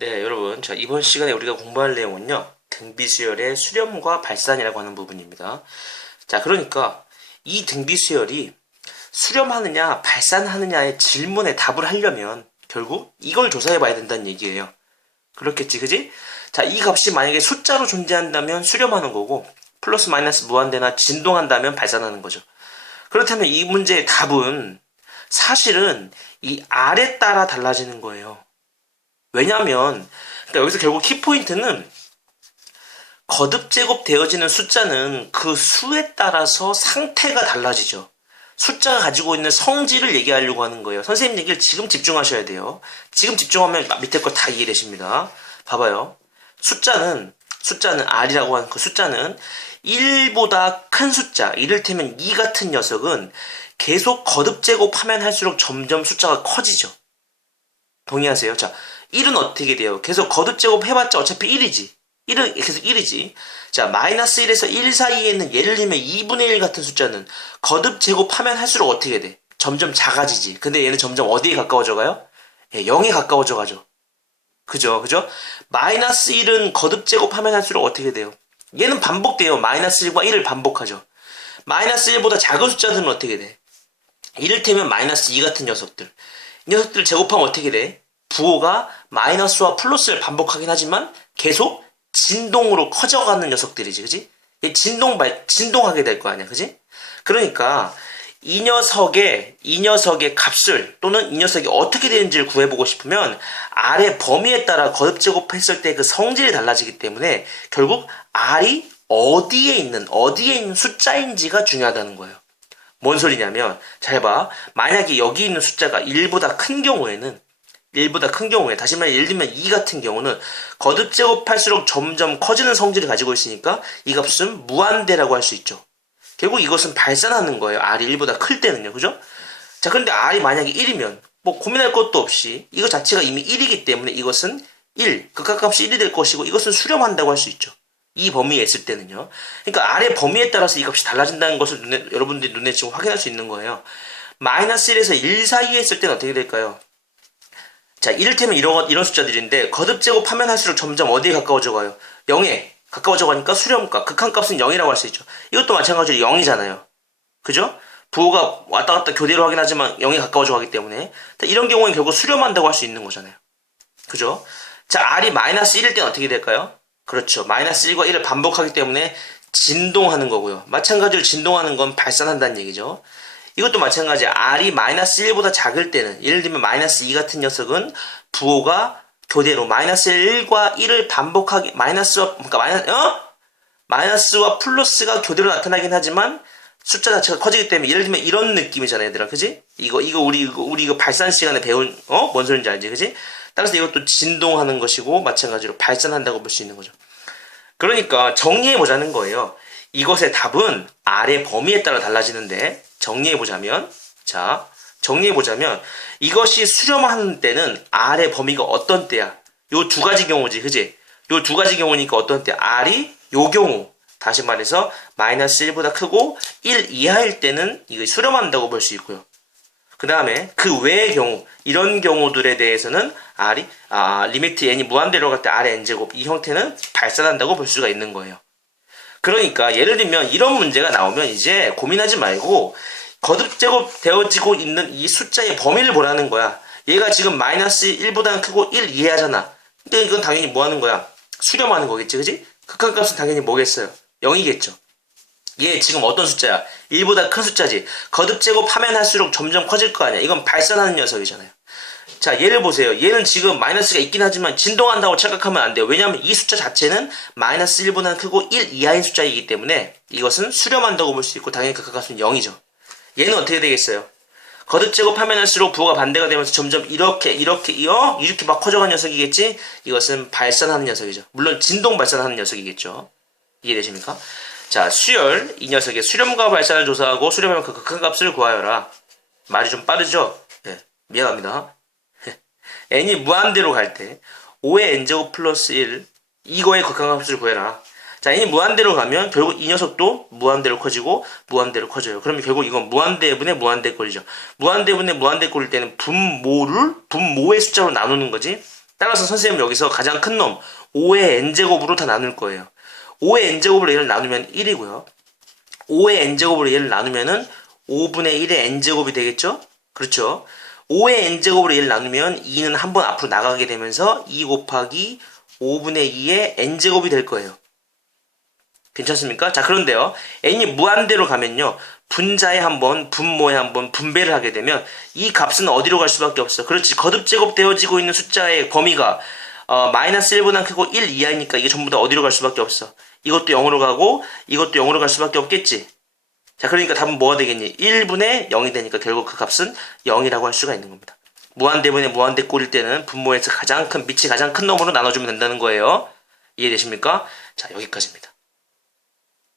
네, 여러분. 자, 이번 시간에 우리가 공부할 내용은요. 등비수열의 수렴과 발산이라고 하는 부분입니다. 자, 그러니까 이 등비수열이 수렴하느냐, 발산하느냐의 질문에 답을 하려면 결국 이걸 조사해 봐야 된다는 얘기예요. 그렇겠지, 그지? 자, 이 값이 만약에 숫자로 존재한다면 수렴하는 거고, 플러스 마이너스 무한대나 진동한다면 발산하는 거죠. 그렇다면 이 문제의 답은 사실은 이 R에 따라 달라지는 거예요. 왜냐하면 그러니까 여기서 결국 키포인트는 거듭 제곱되어지는 숫자는 그 수에 따라서 상태가 달라지죠. 숫자가 가지고 있는 성질을 얘기하려고 하는 거예요. 선생님 얘기를 지금 집중하셔야 돼요. 지금 집중하면 밑에 거 다 이해되십니다. 봐봐요. 숫자는 R이라고 하는 그 숫자는 1보다 큰 숫자, 이를테면 2 같은 녀석은 계속 거듭 제곱하면 할수록 점점 숫자가 커지죠. 동의하세요? 자, 1은 어떻게 돼요? 계속 거듭 제곱 해봤자 어차피 1이지. 1은 계속 1이지. 자, 마이너스 1에서 1 사이에는 예를 들면 2분의 1 같은 숫자는 거듭 제곱하면 할수록 어떻게 돼? 점점 작아지지. 근데 얘는 점점 어디에 가까워져 가요? 예, 0에 가까워져 가죠. 그죠? 마이너스 1은 거듭 제곱하면 할수록 어떻게 돼요? 얘는 반복돼요. 마이너스 1과 1을 반복하죠. 마이너스 1보다 작은 숫자들은 어떻게 돼? 이를테면 마이너스 2 같은 녀석들. 이 녀석들 제곱하면 어떻게 돼? 부호가 마이너스와 플러스를 반복하긴 하지만 계속 진동으로 커져가는 녀석들이지, 그지? 진동하게 될 거 아니야, 그지? 그러니까 이 녀석의 값을 또는 이 녀석이 어떻게 되는지를 구해보고 싶으면 R의 범위에 따라 거듭제곱했을 때 그 성질이 달라지기 때문에 결국 R이 어디에 있는 숫자인지가 중요하다는 거예요. 뭔 소리냐면 잘 봐. 만약에 여기 있는 숫자가 1보다 큰 경우에 다시 말해 예를 들면 2 같은 경우는 거듭 제곱할수록 점점 커지는 성질을 가지고 있으니까 이 값은 무한대라고 할 수 있죠. 결국 이것은 발산하는 거예요. R이 1보다 클 때는요. 그죠? 자, 그런데 R이 만약에 1이면 뭐 고민할 것도 없이 이거 자체가 이미 1이기 때문에 이것은 1, 극한값이 1이 될 것이고 이것은 수렴한다고 할 수 있죠. 이 범위에 있을 때는요. 그러니까 R의 범위에 따라서 이 값이 달라진다는 것을 여러분들이 눈에 지금 확인할 수 있는 거예요. 마이너스 1에서 1 사이에 있을 때는 어떻게 될까요? 자, 이를테면 이런 숫자들인데 거듭 제곱하면 할수록 점점 어디에 가까워져 가요? 0에 가까워져 가니까 수렴값, 극한값은 0이라고 할 수 있죠. 이것도 마찬가지로 0이잖아요. 그죠? 부호가 왔다 갔다 교대로 하긴 하지만 0에 가까워져 가기 때문에 이런 경우는 결국 수렴한다고 할 수 있는 거잖아요. 그죠? 자, R이 마이너스 1일 때는 어떻게 될까요? 그렇죠. 마이너스 1과 1을 반복하기 때문에 진동하는 거고요. 마찬가지로 진동하는 건 발산한다는 얘기죠. 이것도 마찬가지. R이 마이너스 1보다 작을 때는 예를 들면 마이너스 2 같은 녀석은 부호가 교대로 마이너스 1과 1을 반복하기 마이너스와 플러스가 교대로 나타나긴 하지만 숫자 자체가 커지기 때문에 예를 들면 이런 느낌이잖아, 얘들아. 그지? 이거 우리 이거 발산 시간에 배운 뭔 소리인지 알지? 그지? 따라서 이것도 진동하는 것이고 마찬가지로 발산한다고 볼 수 있는 거죠. 그러니까 정리해 보자는 거예요. 이것의 답은 R의 범위에 따라 달라지는데 정리해보자면 이것이 수렴하는 때는 R의 범위가 어떤 때야? 요 두 가지 경우지, 그지? 요 두 가지 경우니까 어떤 때? R이 요 경우, 다시 말해서 마이너스 1보다 크고 1 이하일 때는 이거 수렴한다고 볼 수 있고요. 그 다음에 그 외의 경우, 이런 경우들에 대해서는 R이 리미트 n이 무한대로 갈 때 R의 n제곱, 이 형태는 발산한다고 볼 수가 있는 거예요. 그러니까 예를 들면 이런 문제가 나오면 이제 고민하지 말고 거듭 제곱 되어지고 있는 이 숫자의 범위를 보라는 거야. 얘가 지금 마이너스 1보다는 크고 1 이하잖아. 근데 이건 당연히 뭐 하는 거야? 수렴하는 거겠지, 그지? 극한값은 당연히 뭐겠어요? 0이겠죠. 얘 지금 어떤 숫자야? 1보다 큰 숫자지. 거듭 제곱하면 할수록 점점 커질 거 아니야. 이건 발산하는 녀석이잖아요. 자, 얘를 보세요. 얘는 지금 마이너스가 있긴 하지만 진동한다고 착각하면 안 돼요. 왜냐하면 이 숫자 자체는 마이너스 1보다는 크고 1 이하인 숫자이기 때문에 이것은 수렴한다고 볼 수 있고 당연히 극한값은 0이죠. 얘는 어떻게 되겠어요? 거듭 제곱하면 할수록 부호가 반대가 되면서 점점 이렇게 막 커져가는 녀석이겠지? 이것은 발산하는 녀석이죠. 물론 진동 발산하는 녀석이겠죠. 이해되십니까? 자, 수열, 이 녀석의 수렴과 발산을 조사하고 수렴하면 그 극한값을 구하여라. 말이 좀 빠르죠? 네, 미안합니다. n이 무한대로 갈 때 5의 n제곱 플러스 1 이거의 극한값을 구해라. 자, n이 무한대로 가면 결국 이 녀석도 무한대로 커지고 무한대로 커져요. 그러면 결국 이건 무한대분의 무한대꼴이죠. 무한대분의 무한대꼴일 때는 분모의 숫자로 나누는 거지. 따라서 선생님은 여기서 가장 큰 놈 5의 n제곱으로 다 나눌 거예요. 5의 n제곱으로 얘를 나누면 1이고요. 5의 n제곱으로 얘를 나누면은 5분의 1의 n제곱이 되겠죠? 그렇죠? 5의 n제곱으로 얘를 나누면 2는 한 번 앞으로 나가게 되면서 2 곱하기 5분의 2의 n제곱이 될 거예요. 괜찮습니까? 자, 그런데요. n이 무한대로 가면요. 분자에 한 번, 분모에 한 번 분배를 하게 되면 이 값은 어디로 갈 수밖에 없어. 그렇지. 거듭제곱 되어지고 있는 숫자의 범위가 마이너스 1보다 크고 1 이하니까 이게 전부 다 어디로 갈 수밖에 없어. 이것도 0으로 가고 이것도 0으로 갈 수밖에 없겠지. 자, 그러니까 답은 뭐가 되겠니? 1분의 0이 되니까 결국 그 값은 0이라고 할 수가 있는 겁니다. 무한대분의 무한대 꼴일 때는 분모에서 가장 큰, 밑이 가장 큰 놈으로 나눠주면 된다는 거예요. 이해되십니까? 자, 여기까지입니다.